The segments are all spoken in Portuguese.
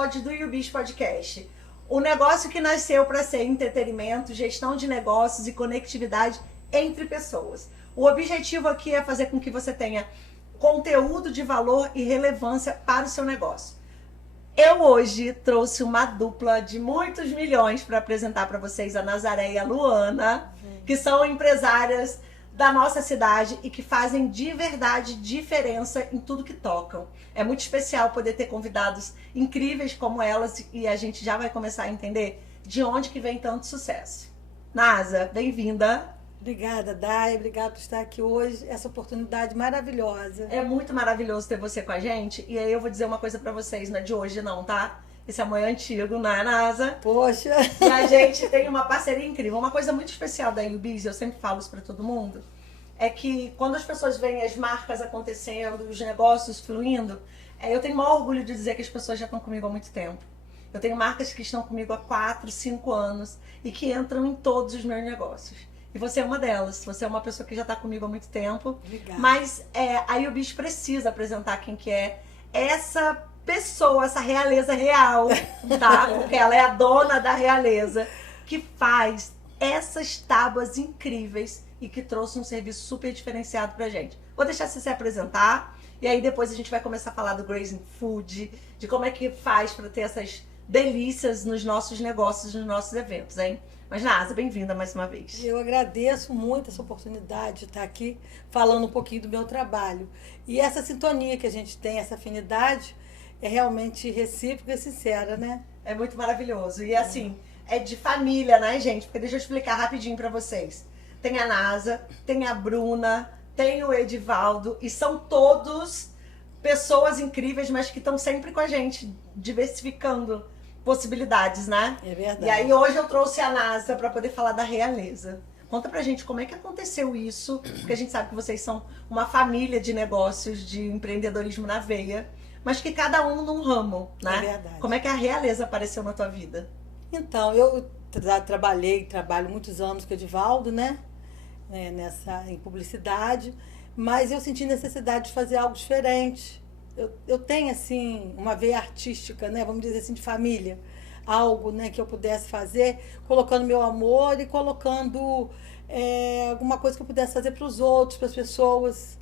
episódio do YouBiz Podcast. O negócio que nasceu para ser entretenimento, gestão de negócios e conectividade entre pessoas. O objetivo aqui é fazer com que você tenha conteúdo de valor e relevância para o seu negócio. Eu hoje trouxe uma dupla de muitos milhões para apresentar para vocês, a Nazaré e a Luana, que são empresárias da nossa cidade e que fazem de verdade diferença em tudo que tocam. É muito especial poder ter convidados incríveis como elas e a gente já vai começar a entender de onde que vem tanto sucesso. Nasa, bem-vinda. Obrigada, Dai. Obrigada por estar aqui hoje. Essa oportunidade maravilhosa. É muito maravilhoso ter você com a gente. E aí eu vou dizer uma coisa pra vocês, não é de hoje não, tá? Esse amor é antigo, não é, Nasa? Poxa! E a gente tem uma parceria incrível. Uma coisa muito especial da YouBiz, eu sempre falo isso pra todo mundo, é que quando as pessoas veem as marcas acontecendo, os negócios fluindo, eu tenho o maior orgulho de dizer que as pessoas já estão comigo há muito tempo. Eu tenho marcas que estão comigo há 4, 5 anos e que entram em todos os meus negócios. E você é uma delas. Você é uma pessoa que já está comigo há muito tempo. Obrigada. Mas a YouBiz precisa apresentar quem que é essa pessoa, essa realeza real, tá? Porque ela é a dona da realeza, que faz essas tábuas incríveis e que trouxe um serviço super diferenciado pra gente. Vou deixar você se apresentar e aí depois a gente vai começar a falar do Grazing Food, de como é que faz para ter essas delícias nos nossos negócios, nos nossos eventos, hein? Mas, Nasa, bem-vinda mais uma vez. Eu agradeço muito essa oportunidade de estar aqui falando um pouquinho do meu trabalho. E essa sintonia que a gente tem, essa afinidade, é realmente recíproca e sincera, né? É muito maravilhoso. E assim, é de família, né, gente? Porque deixa eu explicar rapidinho pra vocês. Tem a Nasa, tem a Bruna, tem o Edivaldo, e são todos pessoas incríveis, mas que estão sempre com a gente, diversificando possibilidades, né? É verdade. E aí hoje eu trouxe a Nasa para poder falar da realeza. Conta pra gente como é que aconteceu isso, porque a gente sabe que vocês são uma família de negócios, de empreendedorismo na veia, mas que cada um num ramo, né? É verdade. Como é que a realeza apareceu na tua vida? Então, eu trabalho muitos anos com o Edivaldo, né? Em publicidade, mas eu senti necessidade de fazer algo diferente. Eu tenho, assim, uma veia artística, né? Vamos dizer assim, de família. Algo, né, que eu pudesse fazer, colocando meu amor e colocando alguma coisa que eu pudesse fazer para os outros, para as pessoas.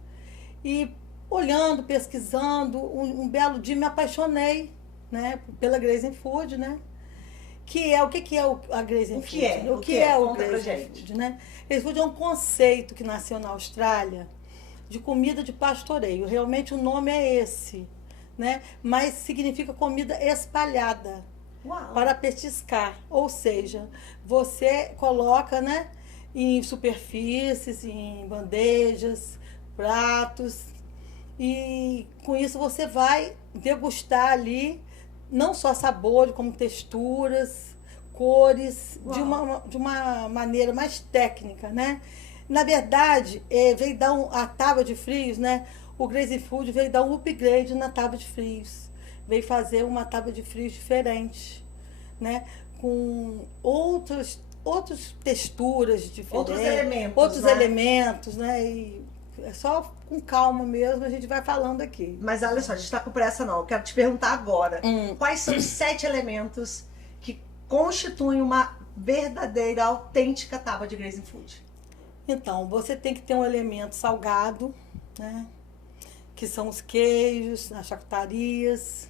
E olhando, pesquisando, um belo dia me apaixonei, né, pela Grazing Food, né? O que é a Grazing Food? O que é o Grazing Grazing Food, né? Grazing Food é um conceito que nasceu na Austrália de comida de pastoreio. Realmente o nome é esse, né? Mas significa comida espalhada. Uau. Para petiscar. Ou seja, você coloca, né, em superfícies, em bandejas, pratos, e com isso você vai degustar ali não só sabor, como texturas, cores, de uma maneira mais técnica, né? Na verdade, veio dar a tábua de frios, né? O Grazing Food veio dar um upgrade na tábua de frios. Veio fazer uma tábua de frios diferente, né? Com outras texturas diferentes. Outros elementos, né? E é só com calma mesmo, a gente vai falando aqui. Mas olha só, a gente está com pressa não. Eu quero te perguntar agora. Quais são os 7 elementos que constituem uma verdadeira, autêntica tábua de Grazing Food? Então, você tem que ter um elemento salgado, né? Que são os queijos, as charcutarias.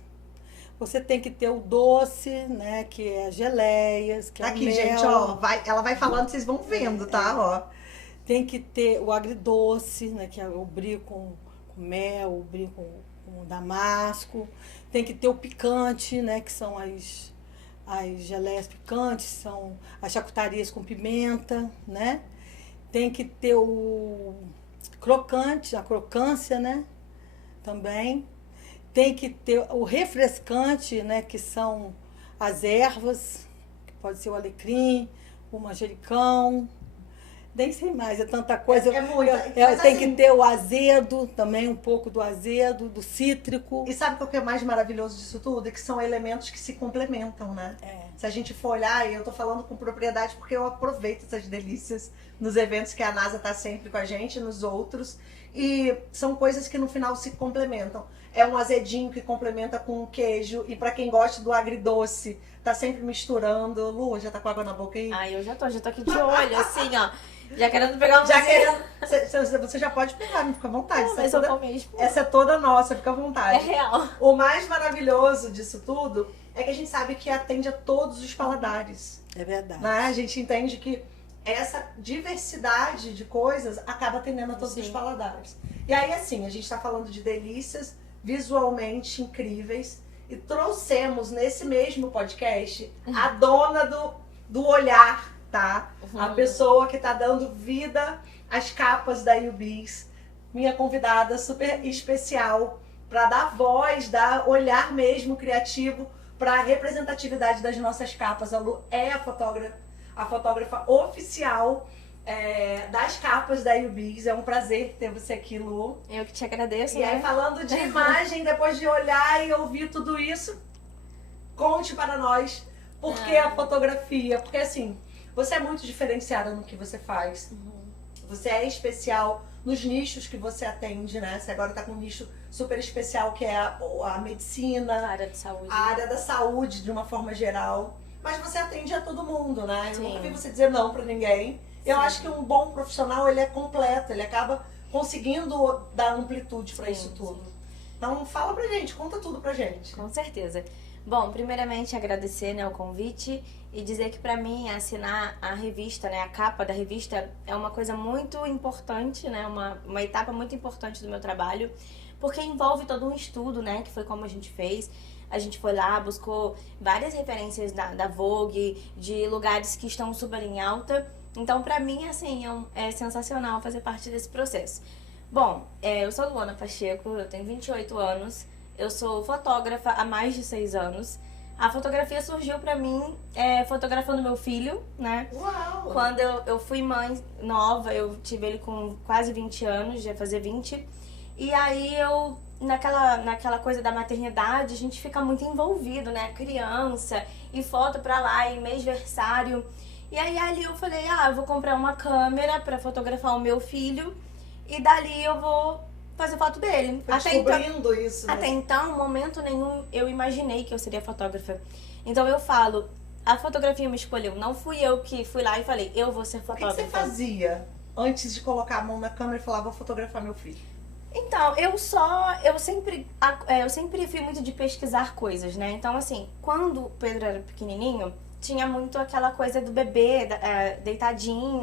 Você tem que ter o doce, né? Que é as geleias, que é Aqui, o mel. gente, ó, ela vai falando, vocês vão vendo, tá? Ó. Tem que ter o agridoce, né? Que é o brie com mel, o brie com damasco. Tem que ter o picante, né? Que são as geleias picantes, são as charcutarias com pimenta, né? Tem que ter o crocante, a crocância, né? Também. Tem que ter o refrescante, né? Que são as ervas, que pode ser o alecrim, o manjericão. Nem sei mais, é tanta coisa. Tem que ter o azedo, também um pouco do azedo, do cítrico. E sabe qual que é o mais maravilhoso disso tudo? É que são elementos que se complementam, né? Se a gente for olhar, e eu tô falando com propriedade porque eu aproveito essas delícias nos eventos que a Nasa tá sempre com a gente, nos outros. e são coisas que no final se complementam. É um azedinho que complementa com um queijo, e pra quem gosta do agridoce, tá sempre misturando. Lu, já tá com água na boca aí? Ai, eu já tô aqui de olho, assim, ó. Já querendo pegar um Já querendo, você já pode pegar, fica à vontade. Não, mas eu vou mesmo. Essa é toda nossa, fica à vontade. É real. O mais maravilhoso disso tudo é que a gente sabe que atende a todos os paladares. É verdade. Né? A gente entende que essa diversidade de coisas acaba atendendo a todos Sim. os paladares. E aí, assim, a gente tá falando de delícias visualmente incríveis e trouxemos nesse mesmo podcast a dona do olhar, tá? A pessoa que tá dando vida às capas da UBIS, minha convidada super especial para dar voz, dar olhar mesmo criativo para a representatividade das nossas capas. A Lu é a fotógrafa oficial das capas da UBIS. É um prazer ter você aqui, Lu. Eu que te agradeço, E aí, né? falando de imagem, depois de olhar e ouvir tudo isso, conte para nós por que a fotografia. Porque assim, você é muito diferenciada no que você faz. Você é especial nos nichos que você atende, né? Você agora tá com um nicho super especial, que é a medicina, A área de saúde. a área da saúde de uma forma geral. Mas você atende a todo mundo, né? Eu Sim. nunca vi você dizer não pra ninguém. Eu Sim. acho que um bom profissional, ele é completo, ele acaba conseguindo dar amplitude pra Sim, isso tudo. sim. Então fala pra gente, conta tudo pra gente. Com certeza. Bom, primeiramente agradecer, né, o convite e dizer que pra mim assinar a revista, né, a capa da revista é uma coisa muito importante, né, uma etapa muito importante do meu trabalho, porque envolve todo um estudo, né, que foi como a gente fez. A gente foi lá, buscou várias referências da Vogue, de lugares que estão super em alta. Então, pra mim, assim, é sensacional fazer parte desse processo. Bom, eu sou Luana Pacheco, eu tenho 28 anos, eu sou fotógrafa há mais de 6 anos. A fotografia surgiu pra mim fotografando meu filho, né? Uau! Quando eu fui mãe nova, eu tive ele com quase 20 anos, já ia fazer 20. E aí naquela coisa da maternidade, a gente fica muito envolvido, né? Criança, e foto pra lá, e mêsversário. E aí ali eu falei, eu vou comprar uma câmera pra fotografar o meu filho, e dali eu vou fazer foto dele. Foi descobrindo isso, né? Até então, em momento nenhum, eu imaginei que eu seria fotógrafa. Então eu falo, a fotografia me escolheu. Não fui eu que fui lá e falei, eu vou ser O que fotógrafa. você fazia antes de colocar a mão na câmera e falar, vou fotografar meu filho? Então, eu sempre fui muito de pesquisar coisas, né? Então, assim, quando o Pedro era pequenininho, tinha muito aquela coisa do bebê deitadinho,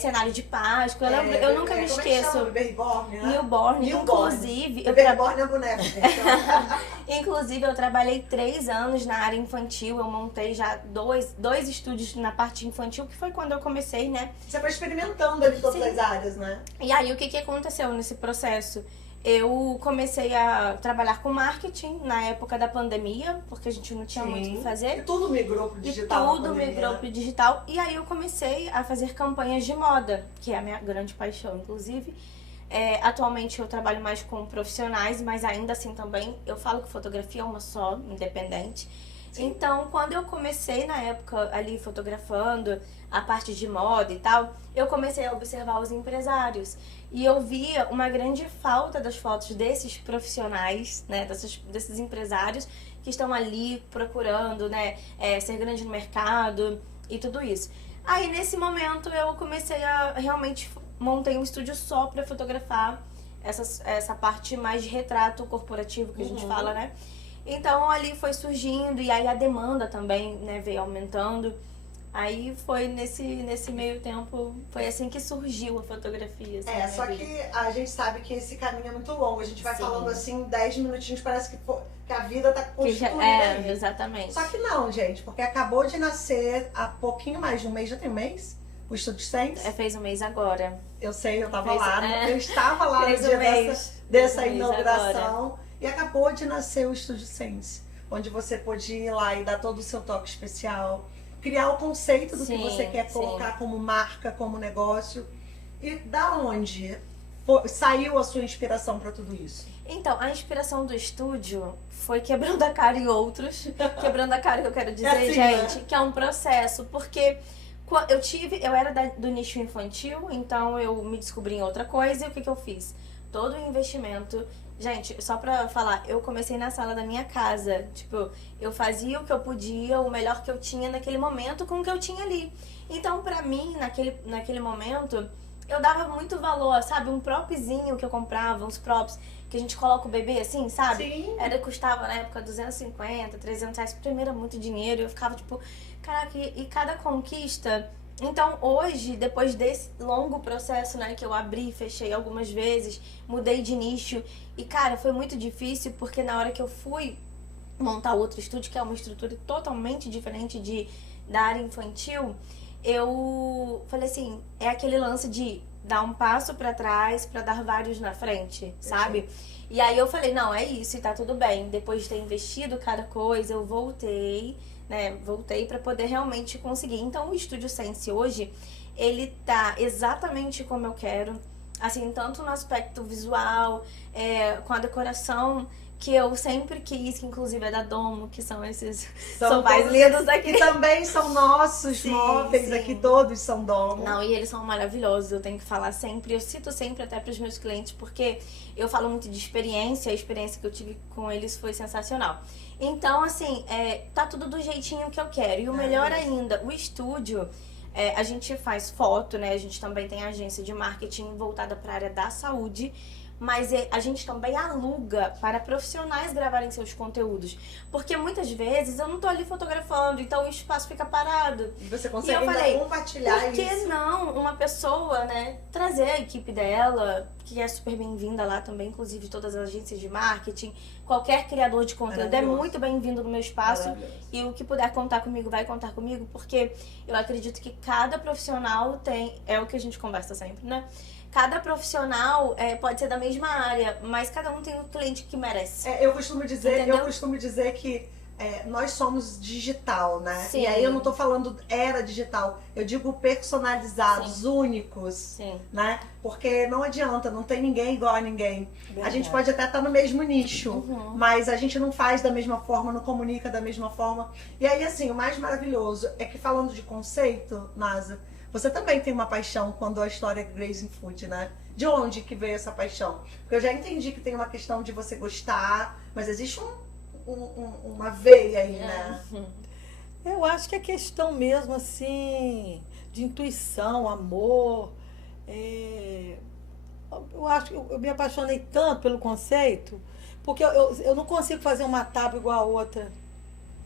cenário de Páscoa. Eu nunca me Como é que chama? esqueço. Bebê reborn, né? Newborn. Inclusive, Bebê reborn é boneco. Inclusive, eu trabalhei 3 anos na área infantil. Eu montei já dois estúdios na parte infantil, que foi quando eu comecei, né? Você foi experimentando ali todas Sim. as áreas, né? E aí, o que aconteceu nesse processo? Eu comecei a trabalhar com marketing na época da pandemia, porque a gente não tinha muito o que E fazer. tudo migrou pro E digital. na tudo pandemia, migrou né? pro digital. E aí eu comecei a fazer campanhas de moda, que é a minha grande paixão, inclusive. Atualmente eu trabalho mais com profissionais, mas ainda assim também eu falo que fotografia é uma só, independente. Sim. Então, quando eu comecei na época ali fotografando a parte de moda e tal, eu comecei a observar os empresários. E eu via uma grande falta das fotos desses profissionais, né, desses empresários que estão ali procurando, né, ser grande no mercado e tudo isso. Aí, nesse momento, eu comecei a realmente montei um estúdio só para fotografar essa parte mais de retrato corporativo que a gente fala, né? Então, ali foi surgindo e aí a demanda também, né, veio aumentando. Aí foi nesse meio tempo, foi assim que surgiu a fotografia. Assim, na minha Só vida. que a gente sabe que esse caminho é muito longo. A gente vai Sim. falando assim, 10 minutinhos, parece que a vida tá Que constituída já, ali. exatamente. Só que não, gente, porque acabou de nascer há pouquinho mais de um mês, já tem um mês? O Estúdio Sense? Fez um mês agora. Eu sei, eu tava Fez- lá, eu estava lá no Fez dia um mês. dessa Fez um mês inauguração. E acabou de nascer o Estúdio Sense, onde você pôde ir lá e dar todo o seu toque especial, criar o conceito do que Sim, você quer sim. colocar como marca, como negócio. E da onde saiu a sua inspiração para tudo isso? Então, a inspiração do estúdio foi quebrando a cara em outros. Quebrando a cara que eu quero dizer, assim, gente, né? que é um processo. Porque eu era do nicho infantil, então eu me descobri em outra coisa. E o que eu fiz? todo o investimento. Gente, só pra falar, eu comecei na sala da minha casa. Tipo, eu fazia o que eu podia, o melhor que eu tinha naquele momento com o que eu tinha ali. Então, pra mim, naquele momento, eu dava muito valor, sabe? Um propzinho que eu comprava, uns props que a gente coloca o bebê assim, sabe? Sim. Custava na época 250, 300 reais. Primeiro era muito dinheiro. Eu ficava tipo, caraca, e cada conquista. Então, hoje, depois desse longo processo, né, que eu abri, fechei algumas vezes, mudei de nicho. E, cara, foi muito difícil porque na hora que eu fui montar outro estúdio, que é uma estrutura totalmente diferente da área infantil, eu falei assim, é aquele lance de dar um passo pra trás pra dar vários na frente, sabe? E aí eu falei, não, é isso e tá tudo bem. Depois de ter investido cada coisa, eu voltei, né? Voltei pra poder realmente conseguir. Então o Estúdio Sense hoje, ele tá exatamente como eu quero. Assim, tanto no aspecto visual, com a decoração que eu sempre quis, que inclusive é da Domo, que são esses sofás lindos aqui. Que também são nossos Sim, móveis sim. aqui, todos são Domo. Não, e eles são maravilhosos, eu tenho que falar sempre, eu cito sempre até para os meus clientes, porque eu falo muito de experiência, a experiência que eu tive com eles foi sensacional. Então, assim, tá tudo do jeitinho que eu quero. E o melhor ainda, o estúdio, a gente faz foto, né? A gente também tem agência de marketing voltada para a área da saúde, mas a gente também aluga para profissionais gravarem seus conteúdos. Porque muitas vezes eu não tô ali fotografando, então o espaço fica parado. E você consegue eu falei, compartilhar por que isso. não uma pessoa, né, trazer a equipe dela, que é super bem-vinda lá também, inclusive todas as agências de marketing, qualquer criador de conteúdo é muito bem-vindo no meu espaço. E o que puder contar comigo, vai contar comigo, porque eu acredito que cada profissional é o que a gente conversa sempre, né? Cada profissional pode ser da mesma área, mas cada um tem o cliente que merece. Eu costumo dizer Entendeu? que nós somos digital, né? Sim. E aí eu não tô falando era digital, eu digo personalizados, Sim. únicos, Sim. né? Porque não adianta, não tem ninguém igual a ninguém. Verdade. A gente pode até estar no mesmo nicho, Uhum. mas a gente não faz da mesma forma, não comunica da mesma forma. E aí, assim, o mais maravilhoso é que falando de conceito, Nasa, você também tem uma paixão quando a história é Grazing Food, né? De onde que veio essa paixão? Porque eu já entendi que tem uma questão de você gostar, mas existe uma veia aí, né? Eu acho que é questão mesmo, assim, de intuição, amor. Eu acho que eu me apaixonei tanto pelo conceito, porque eu não consigo fazer uma tábua igual a outra.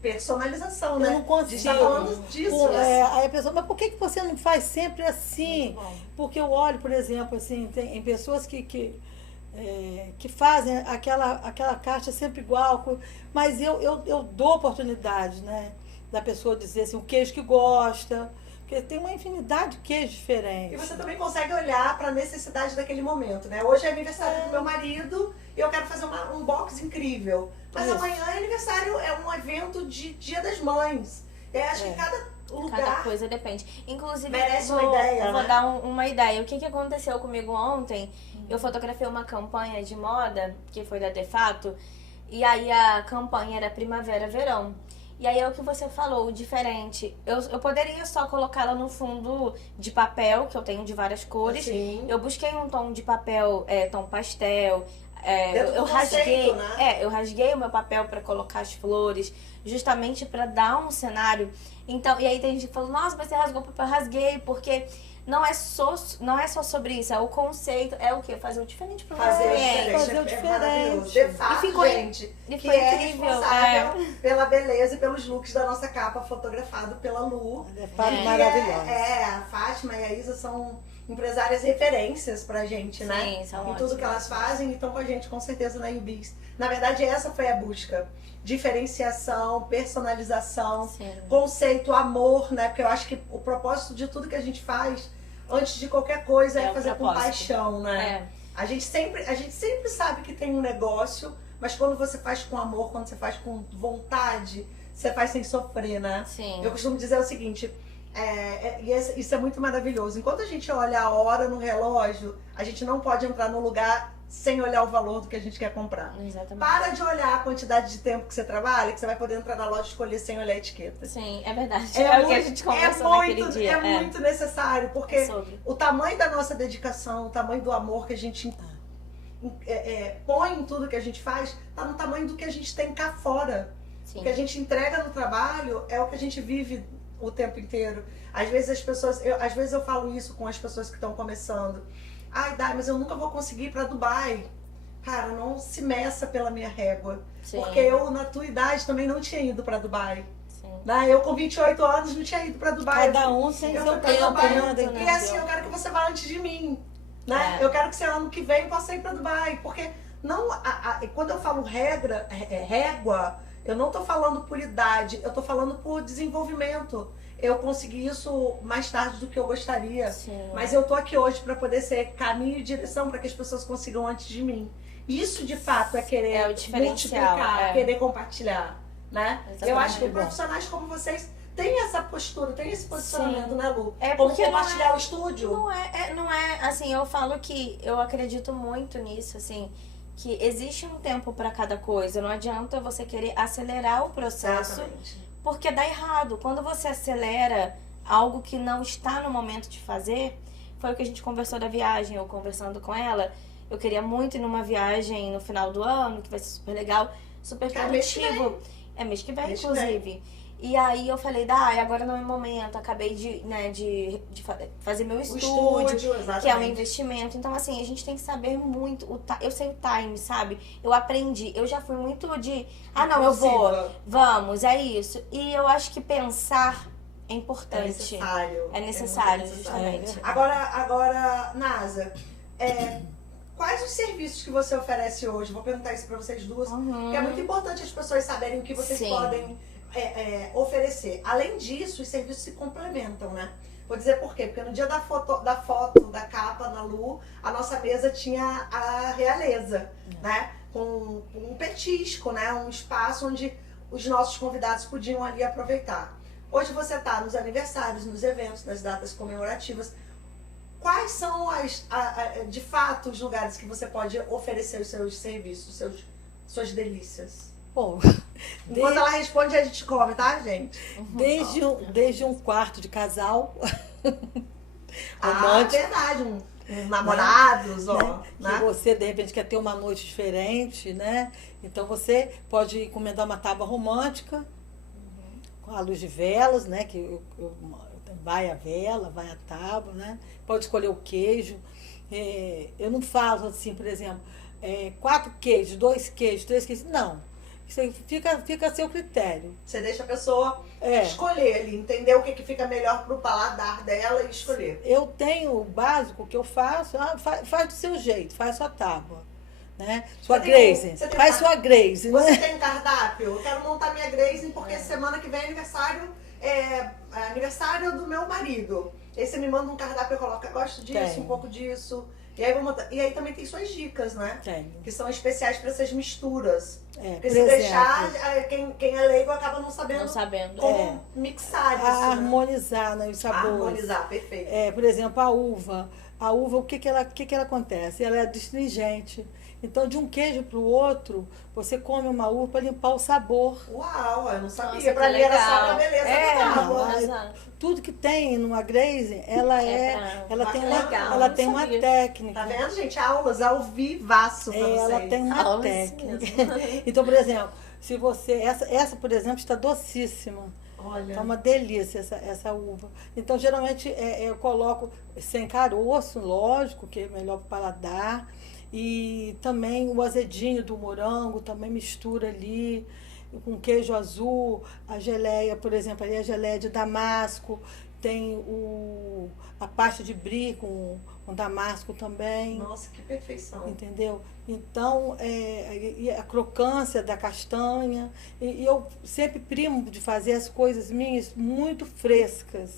Personalização, Eu né? não consigo. A gente tá falando disso, Aí a pessoa, mas por que você não faz sempre assim? Muito bom. Porque eu olho, por exemplo, assim, tem pessoas que fazem aquela caixa sempre igual, mas eu dou oportunidade, né? Da pessoa dizer assim, o queijo que gosta, porque tem uma infinidade de queijos diferentes. E você também consegue olhar para a necessidade daquele momento, né? Hoje é aniversário do meu marido e eu quero fazer um box incrível. Mas Isso. amanhã é aniversário, é um evento de Dia das Mães. Eu acho que cada lugar... Cada coisa depende. Inclusive, merece uma ideia, vou né? dar uma ideia. O que aconteceu comigo ontem? Eu fotografei uma campanha de moda, que foi da Defato, e aí a campanha era primavera-verão. E aí é o que você falou, o diferente. Eu poderia só colocá-la no fundo de papel, que eu tenho de várias cores. Sim. Eu busquei um tom de papel, tom pastel. Dentro do Eu rasguei, conceito, né? eu rasguei o meu papel para colocar as flores, justamente para dar um cenário. Então, e aí tem gente que falou, nossa, mas você rasgou o papel? Eu rasguei, porque não é só sobre isso, é o conceito, é o quê? Fazer o diferente pro Fazer o cliente. diferente. Fazer o É diferente. maravilhoso. De fato, E ficou- gente, e que foi é incrível, responsável pela beleza e pelos looks da nossa capa, fotografado pela Lu. É fácil, É. maravilhosa. A Fátima e a Isa são empresárias referências pra gente, né? Sim, são Em tudo ótimas. que elas fazem, e estão com a gente com certeza na UBIS. Na verdade, essa foi a busca. Diferenciação, personalização, Sim. conceito, amor, né? Porque eu acho que o propósito de tudo que a gente faz, antes de qualquer coisa, é o fazer com propósito. paixão, né? A gente sempre sabe que tem um negócio, mas quando você faz com amor, quando você faz com vontade, você faz sem sofrer, né? Sim. Eu costumo dizer o seguinte, isso é muito maravilhoso. Enquanto a gente olha a hora no relógio, a gente não pode entrar num lugar sem olhar o valor do que a gente quer comprar. Exatamente. Para de olhar a quantidade de tempo que você trabalha, que você vai poder entrar na loja e escolher sem olhar a etiqueta. Sim, é verdade. É, o que a gente conversou naquele dia. É muito necessário, porque É sobre. o tamanho da nossa dedicação, o tamanho do amor que a gente põe em tudo que a gente faz, tá no tamanho do que a gente tem cá fora. Sim. O que a gente entrega no trabalho é o que a gente vive o tempo inteiro. Às vezes as pessoas, às vezes eu falo isso com as pessoas que estão começando. Ai, Dai, mas eu nunca vou conseguir ir para Dubai. Cara, não se meça pela minha régua. Sim. Porque eu, na tua idade, também não tinha ido para Dubai. Sim. Né? Eu, com 28 anos, não tinha ido para Dubai. Cada um tem Eu seu fui pra tempo, Dubai, né? E assim, eu quero que você vá antes de mim. Né? É. Eu quero que você, ano que vem, possa ir para Dubai. Porque não, quando eu falo régua, eu não estou falando por idade, eu estou falando por desenvolvimento. Eu consegui isso mais tarde do que eu gostaria. Sim. Mas eu tô aqui hoje para poder ser caminho e direção para que as pessoas consigam antes de mim. Isso, de fato, é querer É o diferencial, multiplicar, é. querer compartilhar, né? Exatamente. Eu acho que Bom. profissionais como vocês têm essa postura, têm esse posicionamento, Sim. né, Lu? É Como porque compartilhar o estúdio. Não é, assim, eu falo que eu acredito muito nisso, assim, que existe um tempo para cada coisa. Não adianta você querer acelerar o processo, Exatamente. porque dá errado. Quando você acelera algo que não está no momento de fazer, foi o que a gente conversou da viagem, eu conversando com ela. Eu queria muito ir numa viagem no final do ano, que vai ser super legal, super É mês que produtivo. É mês que vem, Mês que inclusive. E aí eu falei, agora não é momento, acabei de fazer meu O estúdio, estúdio, exatamente. que é um investimento. Então, assim, a gente tem que saber muito. Eu sei o time, sabe? Eu aprendi. Eu já fui muito de. Não, eu vou. Impulsiva. Vamos, é isso. E eu acho que pensar é É importante. necessário. É necessário, muito justamente. Agora, Nasa, quais os serviços que você oferece hoje? Vou perguntar isso para vocês duas, porque é muito importante as pessoas saberem o que vocês Sim. podem oferecer. Além disso, os serviços se complementam, né? Vou dizer por quê? Porque no dia da foto, da capa na Lu, a nossa mesa tinha a realeza, né? Com um petisco, né? Um espaço onde os nossos convidados podiam ali aproveitar. Hoje você está nos aniversários, nos eventos, nas datas comemorativas. Quais são, de fato, os lugares que você pode oferecer os seus serviços, suas delícias? Bom, Enquanto ela responde, a gente come, tá, gente? desde um quarto de casal Ah, romântico, verdade. Namorados, ó. né? Né? Que você, de repente, quer ter uma noite diferente, né? Então, você pode encomendar uma tábua romântica com a luz de velas, né? Que vai a vela, vai a tábua, né? Pode escolher o queijo. Eu não falo assim, por exemplo, 4 queijos, 2 queijos, 3 queijos. Não. Isso aí fica a seu critério. Você deixa a pessoa escolher ali, entender o que fica melhor pro paladar dela e escolher. Eu tenho o básico que eu faço, faz do seu jeito, faz sua tábua. Né? Sua Graze, faz sua Graze. Você Né? tem cardápio? Eu quero montar minha Graze porque semana que vem é aniversário do meu marido. Aí você me manda um cardápio, eu coloco, eu gosto disso, Tem. um pouco disso. E aí também tem suas dicas, né? Tem. Que são especiais para essas misturas. Porque por se exemplo, deixar, quem é leigo acaba não sabendo Não sabendo. como mixar isso, né? harmonizar, né, os sabores. Harmonizar, perfeito. Por exemplo, a uva. A uva, o que ela acontece? Ela é astringente. Então, de um queijo para o outro, você come uma uva para limpar o sabor. Uau, eu não sabia. Nossa, Pra que mim era só legal. pra beleza É, da tábua. não, Exato. Tudo que tem numa Graze, ela Bacana. tem uma Sabia. técnica. Tá vendo, gente? Aulas ao vivaço pra vocês. Ela tem uma Aulas técnica. mesmo. Então, por exemplo, se você. Essa, por exemplo, está docíssima. Olha. Tá uma delícia essa uva. Então, geralmente, eu coloco sem caroço, lógico, que é melhor para o paladar. E também o azedinho do morango, também mistura ali com queijo azul, a geleia, por exemplo, ali a geleia de damasco, tem a pasta de brie com damasco também. Nossa, que perfeição. Entendeu? Então, e a crocância da castanha. E eu sempre primo de fazer as coisas minhas muito frescas.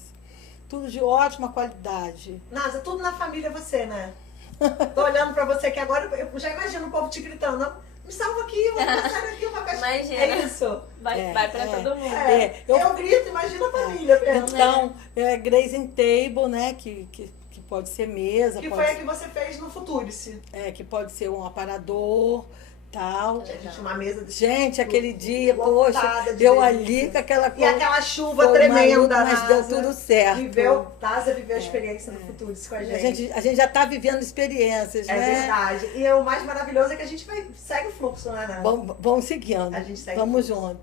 Tudo de ótima qualidade. Nasa, tudo na família você, né? Tô olhando pra você aqui agora, eu já imagino o povo te gritando, "Não, me salva aqui, um aniversário aqui, uma festa." Imagina. É isso. Vai pra todo mundo. Eu grito, imagina a família vendo. Então, grazing table, né? Que pode ser mesa, Que pode foi a que você fez no Futurice. que pode ser um aparador, Natal. A gente tinha uma mesa de Gente, aquele dia, lotada poxa, de eu delícia. ali com aquela E aquela chuva foi tremenda, maluco, mas deu tudo certo. NASA viveu a experiência do futuro isso com a A gente. gente já está vivendo experiências, É né? verdade. E o mais maravilhoso é que a gente segue o fluxo, né, Nana? Vamos seguindo. A gente segue Vamos o fluxo. junto.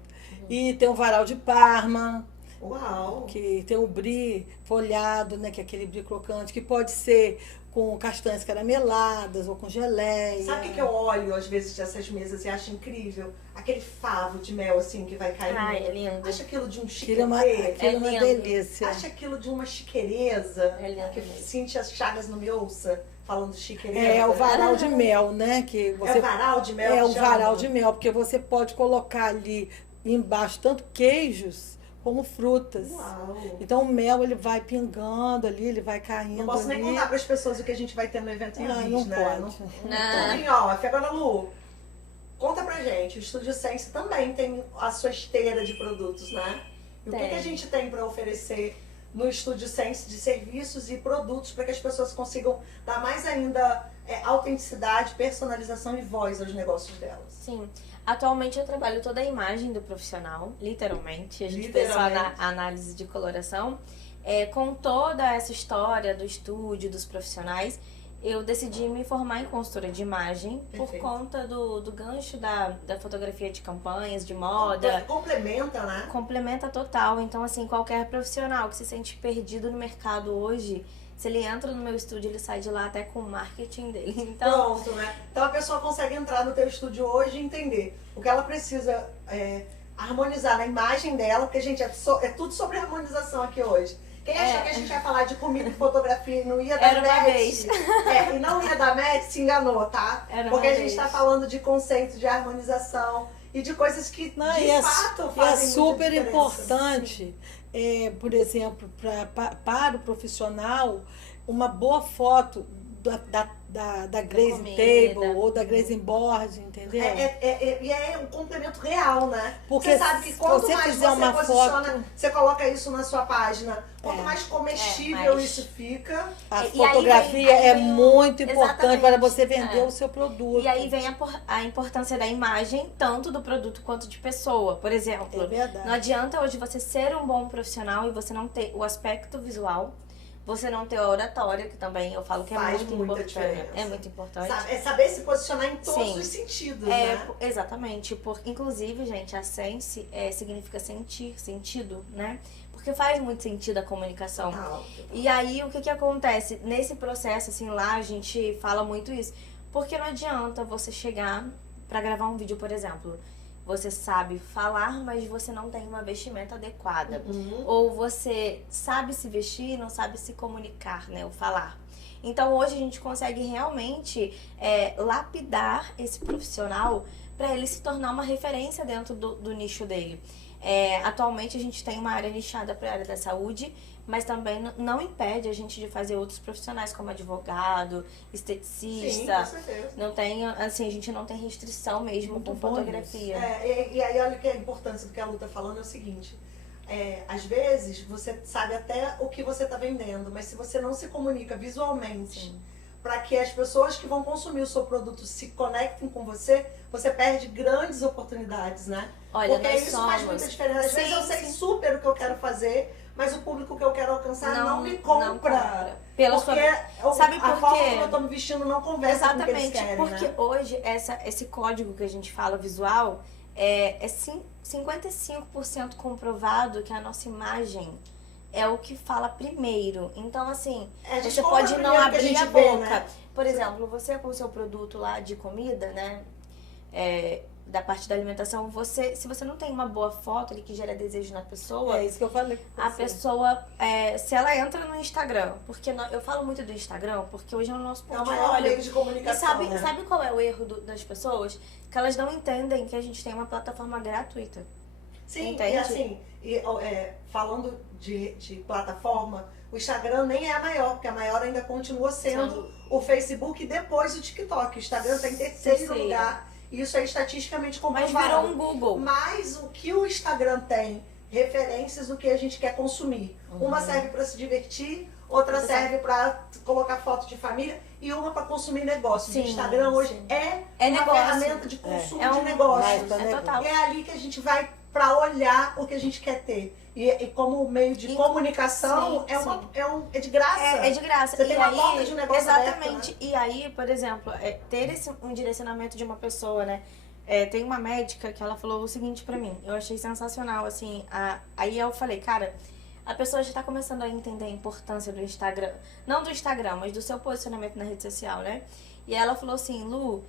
E tem o varal de Parma, Uau! que tem o brie folhado, né? Que é aquele brie crocante, que pode ser com castanhas carameladas ou com geleia. Sabe o que eu olho às vezes dessas mesas e acho incrível? Aquele favo de mel assim que vai caindo. Ai, é lindo. Acho aquilo de um Aquilo é uma, chiquetê. aquilo é uma lindo. delícia. Acho aquilo de uma chiqueireza. É lindo Que mesmo. Cíntia Chagas não me ouça falando chiqueireza. É o varal de mel, né? Que É você o varal de mel? É que o chama? varal de mel, porque você pode colocar ali embaixo tanto queijos como frutas. Uau! Então o mel ele vai pingando ali, ele vai caindo. Não posso nem ali. contar para as pessoas o que a gente vai ter no evento em Ah, Rio não né? pode. Tudo em off. Agora, Lu, conta pra gente. O Estúdio Sense também tem a sua esteira de produtos, né? E o que Tem. a gente tem para oferecer no Estúdio Sense de serviços e produtos para que as pessoas consigam dar mais ainda autenticidade, personalização e voz aos negócios delas? Sim. Atualmente eu trabalho toda a imagem do profissional, literalmente. A gente fez só a análise de coloração. Com toda essa história do estúdio, dos profissionais, eu decidi me formar em consultora de imagem por Perfeito. conta do gancho da fotografia de campanhas, de moda. Complementa, né? Complementa total. Então, assim, qualquer profissional que se sente perdido no mercado hoje, se ele entra no meu estúdio, ele sai de lá até com o marketing dele. Então, Pronto, né? Então a pessoa consegue entrar no teu estúdio hoje e entender o que ela precisa harmonizar na imagem dela, porque, gente, é tudo sobre harmonização aqui hoje. Quem achou que a gente ia falar de comida e fotografia e não ia dar Era uma match, vez. e não ia dar match, se enganou, tá? Era uma Porque a gente vez. está falando de conceito de harmonização e de coisas que Não, de e fato é fazem super muita diferença. importante, por exemplo, para o profissional, uma boa foto da Grazing comida. Table ou da Grazing Board, entendeu? E é um complemento real, né? Porque você sabe que se quanto você mais fizer você uma posiciona, foto- você coloca isso na sua página, quanto mais comestível mais- isso fica. A E aí fotografia vem é o- muito importante Exatamente. para você vender É. o seu produto. e aí vem a importância da imagem, tanto do produto quanto de pessoa. Por exemplo, É verdade. não adianta hoje você ser um bom profissional e você não ter o aspecto visual, você não ter a oratória, que também eu falo que é Faz muito muita importante. diferença. É muito importante. É saber se posicionar em todos Sim. os sentidos, É, né? exatamente. Inclusive, gente, a sense significa sentir, sentido, né? Porque faz muito sentido a comunicação. Total. E aí, o que acontece? Nesse processo, assim, lá a gente fala muito isso. Porque não adianta você chegar pra gravar um vídeo, por exemplo. Você sabe falar, mas você não tem uma vestimenta adequada. Uhum. Ou você sabe se vestir e não sabe se comunicar, né? O falar. Então, hoje a gente consegue realmente lapidar esse profissional para ele se tornar uma referência dentro do nicho dele. Atualmente a gente tem uma área nichada para a área da saúde, mas também não impede a gente de fazer outros profissionais como advogado, Sim, esteticista. com certeza. Não tem, assim, a gente não tem restrição mesmo Muito com bom fotografia. E aí, olha que a importância do que a Lu tá falando é o seguinte. Às vezes, você sabe até o que você está vendendo, mas se você não se comunica visualmente para que as pessoas que vão consumir o seu produto se conectem com você, você perde grandes oportunidades, né? Olha, Porque nós isso faz somos- muita diferença. Às vezes eu Sim, sei sim. super o que eu quero fazer, mas o público que eu quero alcançar não me compra. não compra. Pela Porque sabe a por forma quê? como eu tô me vestindo não conversa com o que eles Exatamente, querem, porque né? hoje esse código que a gente fala visual é 55% comprovado que a nossa imagem é o que fala primeiro. Então, assim, A gente você compra pode não primeiro o que a abrir gente a vê, boca. né? Por exemplo, você com o seu produto lá de comida, né? Da parte da alimentação, se você não tem uma boa foto ali que gera desejo na pessoa, É isso que eu falei com a você. pessoa, se ela entra no Instagram, porque eu falo muito do Instagram, porque hoje é o nosso É o maior meio de E comunicação, sabe, né? sabe qual é o erro das pessoas? Que elas não entendem que a gente tem uma plataforma gratuita. Sim, Entende? e assim, falando de plataforma, o Instagram nem é a maior, porque a maior ainda continua sendo o Facebook e depois o TikTok. O Instagram está em terceiro lugar, e isso é estatisticamente Mas comprovado. virou um Google. Mas o que o Instagram tem, referências do que a gente quer consumir. Uhum. Uma serve para se divertir, outra serve para colocar foto de família e uma para consumir negócios. O Sim, Instagram hoje sim. é uma negócio. ferramenta de consumo É de um negócios. Mas É total. E é ali que a gente vai para olhar o que a gente quer ter. E como meio de comunicação, sim, é de graça. É de graça. Você E tem uma aí, porta de um negócio exatamente. aberto, né? E aí, por exemplo, ter um direcionamento de uma pessoa, né? Tem uma médica que ela falou o seguinte pra mim. Eu achei sensacional, assim. Aí eu falei, cara, a pessoa já tá começando a entender a importância do Instagram. Não do Instagram, mas do seu posicionamento na rede social, né? E ela falou assim, Lu,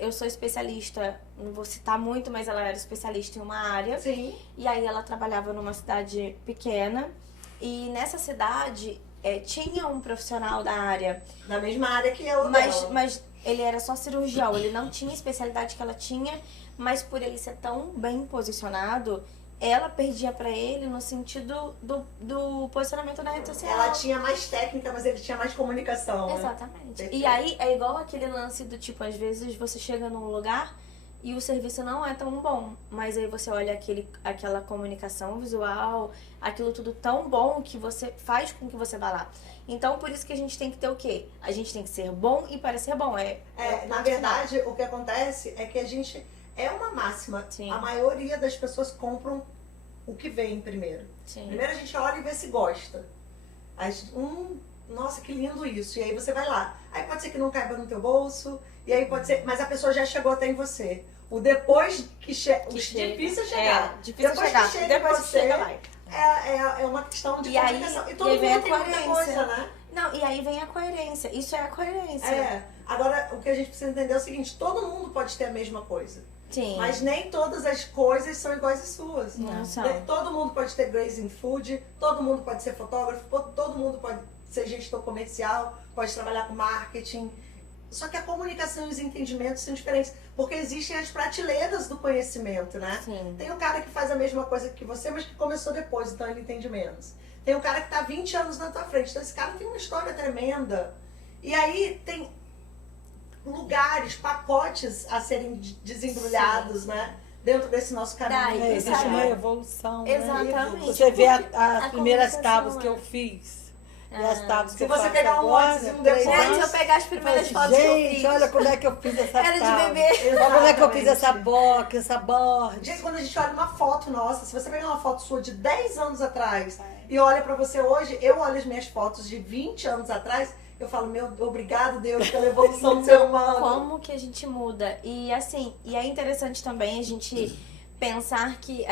eu sou especialista, não vou citar muito, mas ela era especialista em uma área. Sim. E aí ela trabalhava numa cidade pequena. E nessa cidade tinha um profissional da área. Na mesma área que eu. Mas ele era só cirurgião, ele não tinha a especialidade que ela tinha, mas por ele ser tão bem posicionado, ela perdia pra ele no sentido do posicionamento na rede social. Ela tinha mais técnica, mas ele tinha mais comunicação. Né? Exatamente. Perfeito. E aí é igual aquele lance do tipo, às vezes você chega num lugar e o serviço não é tão bom, mas aí você olha aquela comunicação visual, aquilo tudo tão bom que você faz com que você vá lá. Então, por isso que a gente tem que ter o quê? A gente tem que ser bom e parecer bom. Na verdade, o que acontece é que a gente... É uma máxima. Sim. A maioria das pessoas compram o que vem primeiro. Sim. Primeiro a gente olha e vê se gosta. Aí, nossa, que lindo isso. E aí você vai lá. Aí pode ser que não caiba no teu bolso. E aí pode ser... Mas a pessoa já chegou até em você. O depois que chega... Difícil é chegar. Difícil depois chegar. que chega Depois em que você, chega lá. é uma questão de E aí- comunicação. E e todo aí vem mundo a tem muita coerência. coisa, né? Não, e aí vem a coerência. Isso é a coerência. Agora, o que a gente precisa entender é o seguinte, todo mundo pode ter a mesma coisa. Sim. Mas nem todas as coisas são iguais às suas. Não são. Todo mundo pode ter Grace in Food, todo mundo pode ser fotógrafo, todo mundo pode ser gestor comercial, pode trabalhar com marketing. Só que a comunicação e os entendimentos são diferentes, porque existem as prateleiras do conhecimento, né? Sim. Tem o cara que faz a mesma coisa que você, mas que começou depois, então ele entende menos. Tem o cara que está 20 anos na tua frente, então esse cara tem uma história tremenda. E aí tem lugares, pacotes a serem desembrulhados, né? Dentro desse nosso caminho. Daí, Existe sabe? uma evolução, né? Exatamente. Você vê Porque as a primeiras comunicação tábuas que é- eu fiz. E as tábuas que Se eu você faço pegar um agora, antes e um 3 depois- Gente, anos, se eu pegar as primeiras eu fotos falo, que eu gente, fiz. olha como é que eu fiz essa Era de tábua. bebê. Olha como é que eu fiz essa Exatamente. boca, essa borda. Gente, quando a gente olha uma foto nossa, se você pegar uma foto sua de 10 anos atrás e olha pra você hoje, eu olho as minhas fotos de 20 anos atrás, eu falo, obrigado Deus pela evolução do ser humano. Como que a gente muda? E assim, e é interessante também a gente pensar que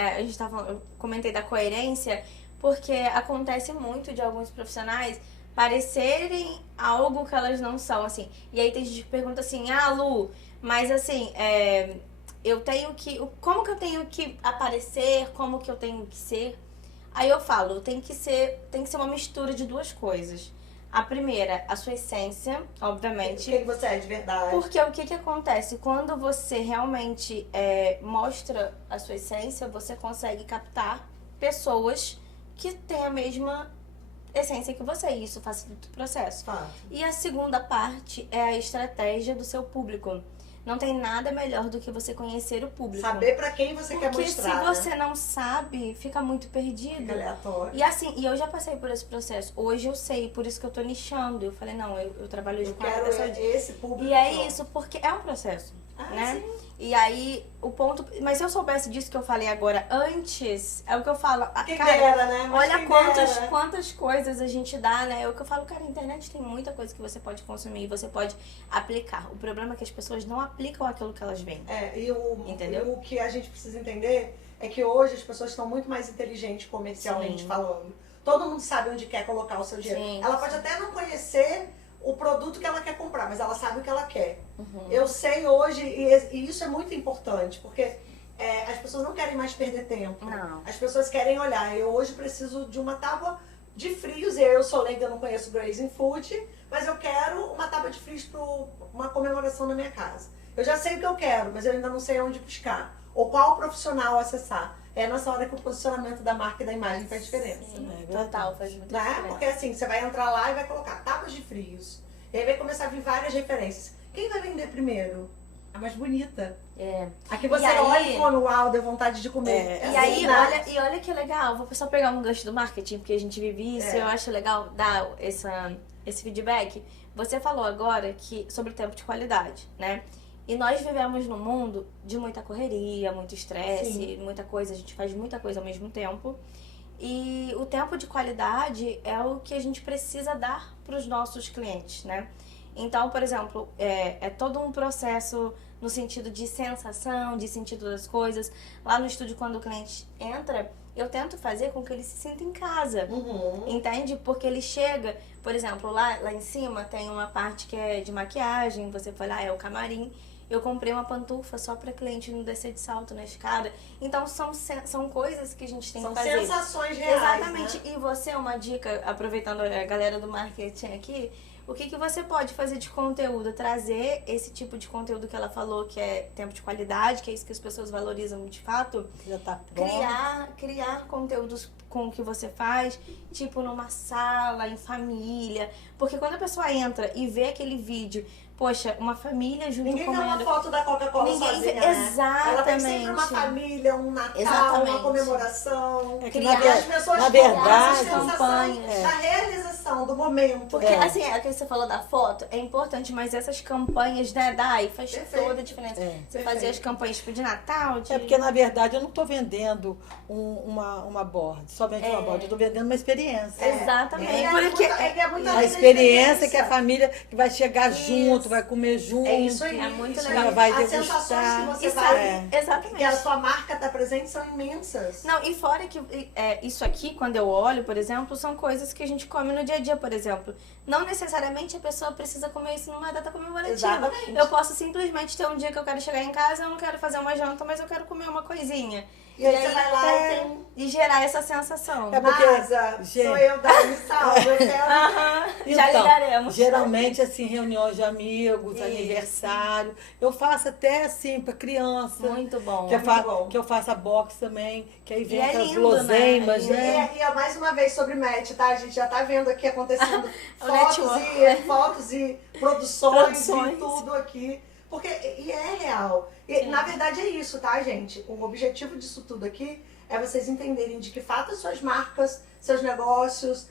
eu comentei da coerência, porque acontece muito de alguns profissionais parecerem algo que elas não são, assim. E aí tem gente que pergunta assim, Lu, mas assim, eu tenho que... Como que eu tenho que aparecer? Como que eu tenho que ser? Aí eu falo, tem que ser uma mistura de duas coisas. A primeira, a sua essência, O obviamente. que você é de verdade. Porque o que acontece? Quando você realmente mostra a sua essência, você consegue captar pessoas que têm a mesma essência que você. E isso facilita o processo. Fato. E a segunda parte é a estratégia do seu público. Não tem nada melhor do que você conhecer o público. Saber pra quem você quer Porque mostrar. se você não sabe, fica muito perdido. Fica aleatório. E assim, eu já passei por esse processo. Hoje eu sei, por isso que eu tô nichando. Eu falei, não, eu trabalho hoje Eu com a área quero da saúde. esse público. E é só. isso, porque é um processo, né? Sim. E aí, o ponto... Mas se eu soubesse disso que eu falei agora antes, é o que eu falo. Quem Cara, dera, né? Mas olha quem dera. quantas coisas a gente dá, né? É o que eu falo, cara, a internet tem muita coisa que você pode consumir, você pode aplicar. O problema é que as pessoas não aplicam aquilo que elas veem. Entendeu? E o que a gente precisa entender é que hoje as pessoas estão muito mais inteligentes comercialmente Sim. falando. Todo mundo sabe onde quer colocar o seu dinheiro. Sim, Ela pode até não conhecer o produto que ela quer comprar, mas ela sabe o que ela quer. Uhum. Eu sei hoje, e isso é muito importante, porque as pessoas não querem mais perder tempo. Não. As pessoas querem olhar. Eu hoje preciso de uma tábua de frios, e eu sou leiga, eu não conheço Grace in Food, mas eu quero uma tábua de frios para uma comemoração na minha casa. Eu já sei o que eu quero, mas eu ainda não sei onde buscar. Ou qual profissional acessar. É nessa hora que o posicionamento da marca e da imagem faz diferença. Sim, É verdade. total, faz muita Né? diferença. Porque assim, você vai entrar lá e vai colocar tábuas de frios. E aí vai começar a vir várias referências. Quem vai vender primeiro? a mais bonita. É. Aqui você E aí- olha e come, uau, deu vontade de comer. E aí, olha que legal, vou só pegar um gancho do marketing, porque a gente vive isso, eu acho legal dar esse feedback. Você falou agora sobre o tempo de qualidade, né? E nós vivemos num mundo de muita correria, muito estresse, muita coisa, a gente faz muita coisa ao mesmo tempo. E o tempo de qualidade é o que a gente precisa dar para os nossos clientes, né? Então, por exemplo, é todo um processo no sentido de sensação, de sentido das coisas. Lá no estúdio, quando o cliente entra, eu tento fazer com que ele se sinta em casa. Entende? Porque ele chega, por exemplo, lá em cima tem uma parte que é de maquiagem, você foi lá, é o camarim. Eu comprei uma pantufa só para cliente não descer de salto na escada. Então, são coisas que a gente tem que fazer. São sensações reais, Exatamente. né? E você, uma dica, aproveitando a galera do marketing aqui, o que você pode fazer de conteúdo? Trazer esse tipo de conteúdo que ela falou, que é tempo de qualidade, que é isso que as pessoas valorizam de fato. Já tá pronto. Criar conteúdos com o que você faz, tipo numa sala, em família. Porque quando a pessoa entra e vê aquele vídeo, poxa, uma família junto Ninguém vê uma comendo. foto da Coca-Cola sozinha, né? Exatamente. Ela tem sempre uma família, um Natal, Exatamente. uma comemoração. É que Criar as pessoas na têm verdade, essa sensação campanhas. da realização, do momento. Porque, assim, é o que você falou da foto, é importante, mas essas campanhas, né, faz Perfeito. toda a diferença. É. Você fazer as campanhas tipo, de Natal, de... É porque, na verdade, eu não estou vendendo uma board, somente uma board. Eu estou vendendo uma experiência. Exatamente. Ele é Porque muito- ele é muito A além da experiência que a família que vai chegar Isso. junto, vai comer junto. É isso aí. É muito isso legal. aí. Vai As degustar. sensações que você E vai... sabe, exatamente. Que a sua marca está presente são imensas. Não, e fora que isso aqui, quando eu olho, por exemplo, são coisas que a gente come no dia a dia, por exemplo. Não necessariamente a pessoa precisa comer isso numa data comemorativa. Exatamente. Eu posso simplesmente ter um dia que eu quero chegar em casa, eu não quero fazer uma janta, mas eu quero comer uma coisinha. E aí você vai lá e gerar essa sensação. É porque, Nasa, gente- sou eu, Dani Salve, eu quero... Aham, já Então, lidaremos. geralmente, assim, reuniões de amigos, Isso. aniversário. Eu faço até, assim, para criança. Muito bom. Que eu faço a box também, que aí vem E é aquelas lindo, guloseimas, né? né? E mais uma vez sobre match, tá? A gente já tá vendo aqui acontecendo O fotos e produções e Produções. tudo aqui. Porque, e é real. E, na verdade é isso, tá, gente? O objetivo disso tudo aqui é vocês entenderem de que fato suas marcas, seus negócios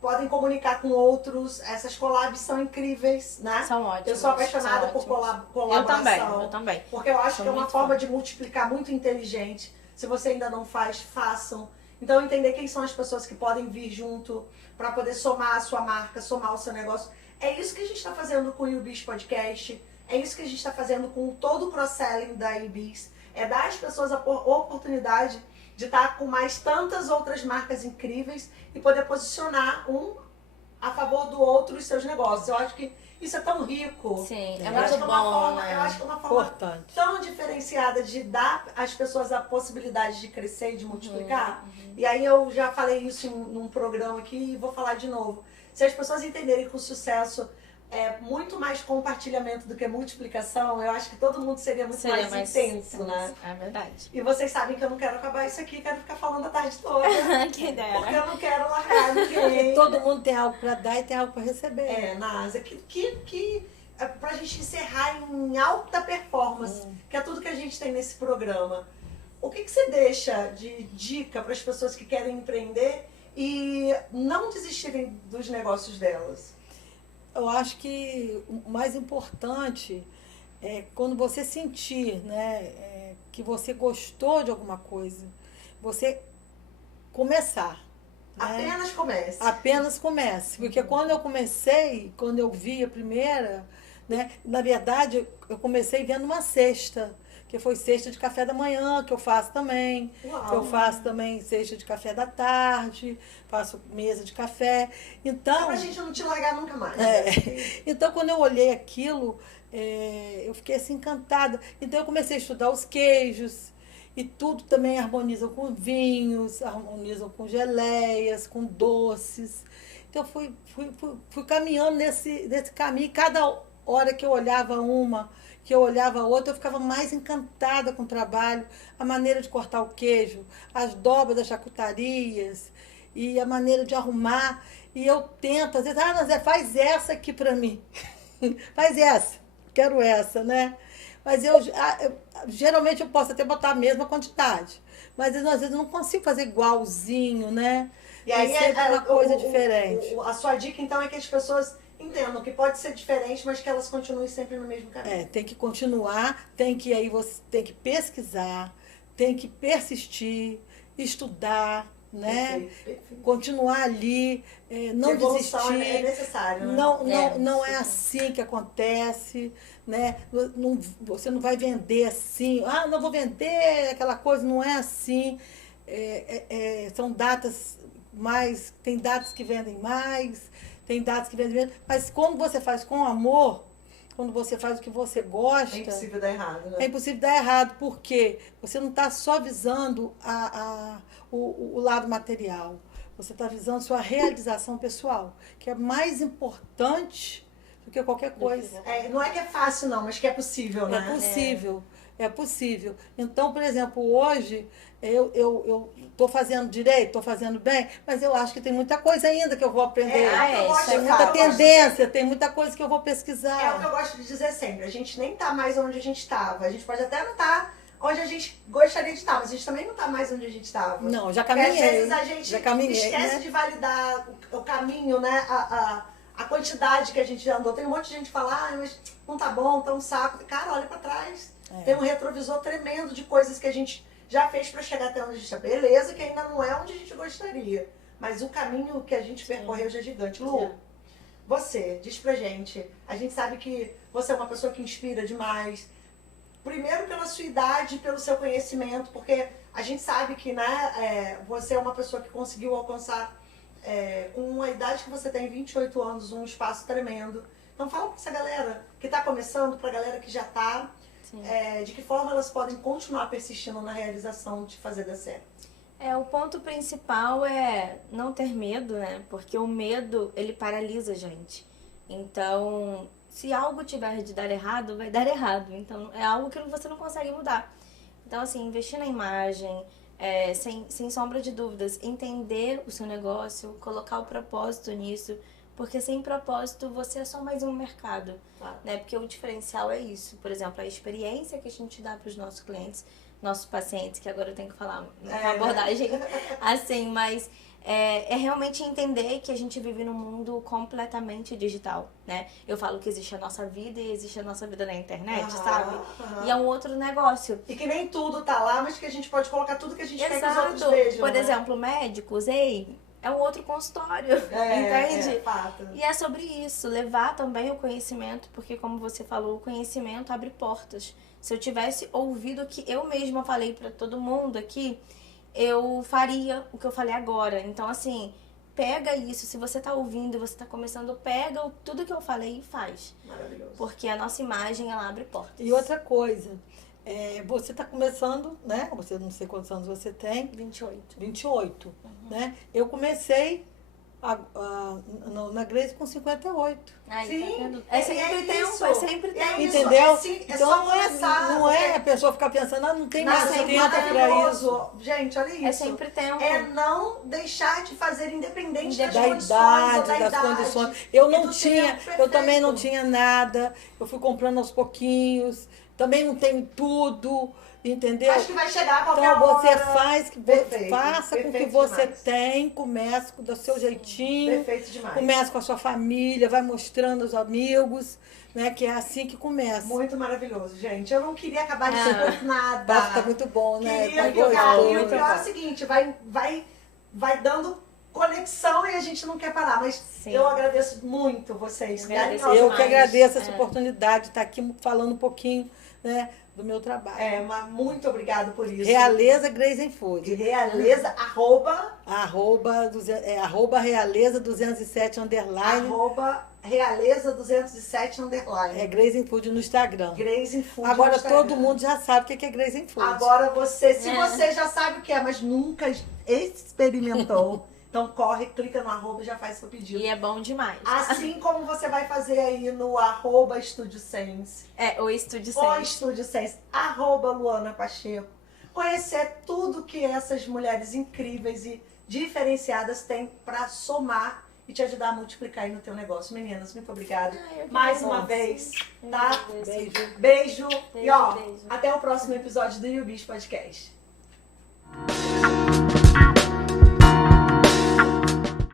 podem comunicar com outros. Essas collabs são incríveis, né? São ótimos. Eu sou apaixonada são por ótimos. colaboração. Eu também. Porque eu acho Sou que é uma muito forma fã. de multiplicar muito inteligente. Se você ainda não faz, façam. Então, entender quem são as pessoas que podem vir junto para poder somar a sua marca, somar o seu negócio. É isso que a gente está fazendo com o YouBiz Podcast. É isso que a gente está fazendo com todo o cross-selling da YouBiz. É dar às pessoas a oportunidade de estar com mais tantas outras marcas incríveis e poder posicionar um a favor do outro os seus negócios. Eu acho que isso é tão rico. Sim, é Eu muito acho que é uma bom, forma, né? eu acho que é uma forma Importante. tão diferenciada de dar às pessoas a possibilidade de crescer e de multiplicar. E aí eu já falei isso num programa aqui e vou falar de novo. Se as pessoas entenderem que o sucesso é muito mais compartilhamento do que multiplicação, eu acho que todo mundo seria muito mais intenso, né? É verdade. E vocês sabem que eu não quero acabar isso aqui, quero ficar falando a tarde toda. Que Porque ideia. eu não quero largar ninguém. Todo mundo tem algo para dar e tem algo para receber. Nasa, pra gente encerrar em alta performance, que é tudo que a gente tem nesse programa. O que você deixa de dica para as pessoas que querem empreender e não desistirem dos negócios delas? Eu acho que o mais importante é quando você sentir, né, que você gostou de alguma coisa, você começar. Né? Apenas comece. Apenas comece. Porque quando eu comecei, quando eu vi a primeira, né, na verdade, eu comecei vendo uma cesta, que foi cesta de café da manhã, que eu faço também. Uau. Que eu faço também cesta de café da tarde, faço mesa de café. Então, Pra gente não te largar nunca mais. então quando eu olhei aquilo, eu fiquei assim encantada. Então eu comecei a estudar os queijos, e tudo também harmonizam com vinhos, harmonizam com geleias, com doces. Então eu fui caminhando nesse caminho, e cada hora que eu olhava uma, que eu olhava a outra, eu ficava mais encantada com o trabalho, a maneira de cortar o queijo, as dobras das charcutarias e a maneira de arrumar. E eu tento, às vezes, Nazé, faz essa aqui para mim. Faz essa, quero essa, né? Mas geralmente eu posso até botar a mesma quantidade. Mas às vezes eu não consigo fazer igualzinho, né? E aí sempre uma coisa diferente. A sua dica, então, é que as pessoas entendam que pode ser diferente, mas que elas continuem sempre no mesmo caminho. Tem que continuar, você tem que pesquisar, tem que persistir, estudar, né? Perfeito. Continuar ali, não Evolução desistir. é necessário, né? Não é assim que acontece, né? Você não vai vender assim, não vou vender aquela coisa, não é assim. São datas mais, tem datas que vendem mais, tem datas que vendem menos, mas quando você faz com amor, quando você faz o que você gosta... É impossível dar errado, né? É impossível dar errado, porque você não está só visando o lado material, você está visando sua realização pessoal, que é mais importante do que qualquer coisa. Não é que é fácil, não, mas que é possível, né? É possível. Então, por exemplo, hoje eu estou fazendo direito, estou fazendo bem, mas eu acho que tem muita coisa ainda que eu vou aprender. Tem muita tendência, tem muita coisa que eu vou pesquisar. É o que eu gosto de dizer sempre. A gente nem tá mais onde a gente estava. A gente pode até não estar onde a gente gostaria de estar, mas a gente também não tá mais onde a gente estava. Não, já caminhei. Porque às vezes a gente esquece né? de validar o caminho, né? A quantidade que a gente já andou. Tem um monte de gente que fala, mas não tá bom, tá um saco. Cara, olha pra trás. Tem um retrovisor tremendo de coisas que a gente já fez para chegar até onde a gente está. Beleza, que ainda não é onde a gente gostaria. Mas o caminho que a gente percorreu já é gigante. Lu, você, diz pra gente. A gente sabe que você é uma pessoa que inspira demais. Primeiro pela sua idade, pelo seu conhecimento, porque a gente sabe que, né, você é uma pessoa que conseguiu alcançar, com a idade que você tem, 28 anos, um espaço tremendo. Então fala pra essa galera que tá começando, pra galera que já tá... de que forma elas podem continuar persistindo na realização de fazer dar certo? O ponto principal é não ter medo, né? Porque o medo, ele paralisa a gente. Então, se algo tiver de dar errado, vai dar errado. Então, é algo que você não consegue mudar. Então, assim, investir na imagem, sem sombra de dúvidas, entender o seu negócio, colocar o propósito nisso. Porque sem propósito você é só mais um mercado, né? Porque o diferencial é isso. Por exemplo, a experiência que a gente dá para os nossos clientes, nossos pacientes, que agora eu tenho que falar uma abordagem assim, mas é realmente entender que a gente vive num mundo completamente digital, né? Eu falo que existe a nossa vida e existe a nossa vida na internet, sabe? E é um outro negócio. E que nem tudo tá lá, mas que a gente pode colocar tudo que a gente quer que os outros vejam. Por exemplo, médicos, é um outro consultório, entende? Fato. E é sobre isso, levar também o conhecimento, porque como você falou, o conhecimento abre portas. Se eu tivesse ouvido o que eu mesma falei para todo mundo aqui, eu faria o que eu falei agora. Então, assim, pega isso. Se você tá ouvindo, você tá começando, pega tudo que eu falei e faz. Maravilhoso. Porque a nossa imagem, ela abre portas. E outra coisa, você está começando, né? Você não sei quantos anos você tem. 28. 28, né? Eu comecei na Grace com 58. Ai, Sim, tá vendo? é sempre tempo, isso. é sempre tempo. Entendeu? Então Então só começar, não é a pessoa ficar pensando, não tem mais Nossa, tempo para isso. Gente, olha isso. É sempre tempo. É não deixar de fazer independente das Da condições. idade, das condições. Eu não do tinha, tempo, eu também não perfeito. tinha nada. Eu fui comprando aos pouquinhos. Também não tenho tudo, entendeu? Acho que vai chegar a qualquer Então você hora. Perfeito, faça com que perfeito você demais. tem, comece do seu jeitinho, Perfeito demais. comece com a sua família, vai mostrando aos amigos, né? Que é assim que começa. Muito maravilhoso, gente. Eu não queria acabar disso por nada. Tá muito bom, né? Queria Tá ficar. gostoso. E o pior é o seguinte, vai dando conexão e a gente não quer parar. Mas Sim. eu agradeço muito vocês. Agradeço carinhosamente. Eu que agradeço essa É. oportunidade de estar aqui falando um pouquinho, né, do meu trabalho. Mas muito obrigado por isso. Realeza Grace Food. Realeza, Arroba Realeza 207 underline. Realeza 207 underline. É Grace Food no Instagram. Grace Food. Agora no Instagram. todo mundo já sabe o que é Grace Food. Agora você, se você já sabe o que é, mas nunca experimentou, então corre, clica no arroba e já faz seu pedido. E é bom demais. Assim como você vai fazer aí no Estúdio Sense, O Estúdio o Sense. Estúdio Sense, Luana Pacheco, conhecer tudo que essas mulheres incríveis e diferenciadas têm para somar e e te ajudar a multiplicar aí no teu negócio. Meninas, muito obrigada. Eu que Mais uma agradeço. vez, Eu tá? que agradeço. Beijo. Beijo. E ó, Beijo. até o próximo episódio do YouBiz Podcast.